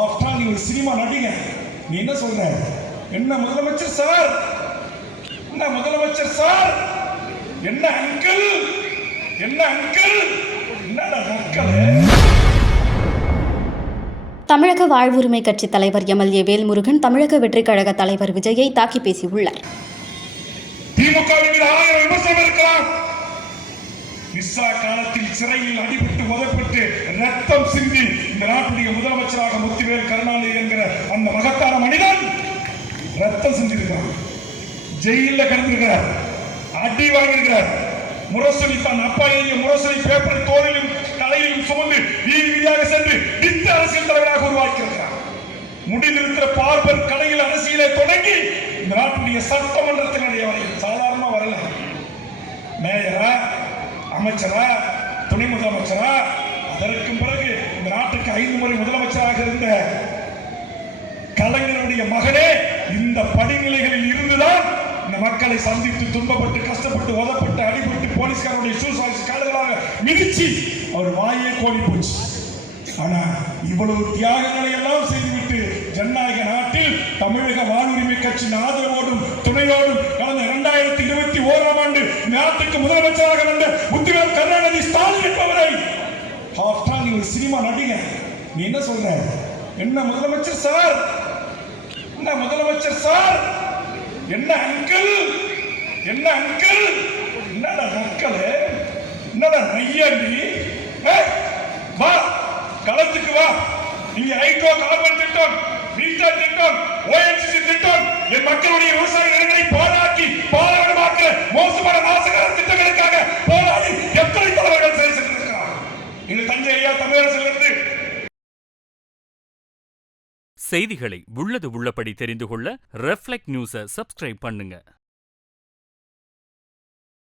After நீ ஒரு cinema நடிகை, நீ என்ன சொல்ற? என்ன முதலமைச்சர் சார், என்ன முதலமைச்சர் சார், என்ன அங்கிள், என்ன அங்கிள், என்னடா மக்களே. தமிழக வாழ்வுரிமை கட்சி தலைவர் எம்எல்ஏ வேல்முருகன் தமிழக வெற்றிக் கழக தலைவர் விஜயை தாக்கி பேசியுள்ளார். திமுகவின் மீது 1000 விமர்சனம் இருக்கலாம். மிஸ்ஸா காலத்தில் சிறையில் அடிபட்டு உதப்பட்டு ரத்தம் சிந்தி இந்த நாட்டுடைய முதலமைச்சராக முத்துவேல் கருணாநிதி என்கிற அந்த மகத்தான மனிதன் ரத்தம் சிந்திருக்கிறார், ஜெயிலில் கிடந்திருக்கிறார், அடி வாங்கியிருக்கிறார். முரசொலி தன் அப்பா எழுதிய முரசொலி பேப்பரை தோளிலும் தலையிலும் சுமந்து வீதி வீதியாக சென்று நித்த அரசியல் தலைவராக உருவாக்கியிருக்கிறார். முடிந்திருக்கிற பார்பர் கடையில் அரசியலை தொடங்கி இந்த நாட்டுடைய சட்டமன்றத்தினுடைய சாதாரண வரல. மேயரா, அமைச்சரா, துணை முதலமைச்சரா, அதற்கு பிறகு இந்த நாட்டுக்கு 5 முறை முதலமைச்சராக இருந்த கலைஞருடைய மகனே இந்த படிநிலைகளில் இருந்துதான் இந்த மக்களை சந்தித்து துன்பப்பட்டு கஷ்டப்பட்டு உதப்பட்டு அடிபட்டு போலீஸ்காரனுடைய சூசாய்ச்சி காலங்களாக மிதிச்சு அவர் வாயே கோடி போச்சு. ஆனா இவ்வளவு தியாகங்களை எல்லாம் செய்துவிட்டு ஜனநாயக நாட்டில் தமிழக வாழ்வுரிமை கட்சியின் ஆதரவோடும் துணையோடும் கடந்த 2021ஆம் ஆண்டு நாட்டுக்கு முதலமைச்சராக வந்த முத்துவேல் கருணாநிதி ஸ்டாலின் என்பவரை ஆஃப்டர் நீ ஒரு சினிமா நடிகை, நீ என்ன சொல்ற? என்ன முதலமைச்சர் சார், என்ன முதலமைச்சர் சார், என்ன அங்கிள், என்ன அங்கிள், என்னடா மக்களே, என்னடா நையாண்டி. வா களத்துக்கு வா. இங்க ஹைட்ரோ கார்பன் திட்டம், ரீசார்ஜ் திட்டம், ஓஎன்ஜிசி திட்டம் என் மக்களுடைய விவசாய நிலங்களை பாழாக்கி பாலைவனமாக்க மோசமான நாசகார திட்டங்களுக்காக போராடி எத்தனை தலைவர்கள் சிறை சென்றிருக்கிறார். இது தஞ்சை ஐயா தமிழரசிலிருந்து. செய்திகளை உள்ளது உள்ளபடி தெரிந்து கொள்ள ரெஃப்ளெக்ட் நியூஸை சப்ஸ்கிரைப் பண்ணுங்க.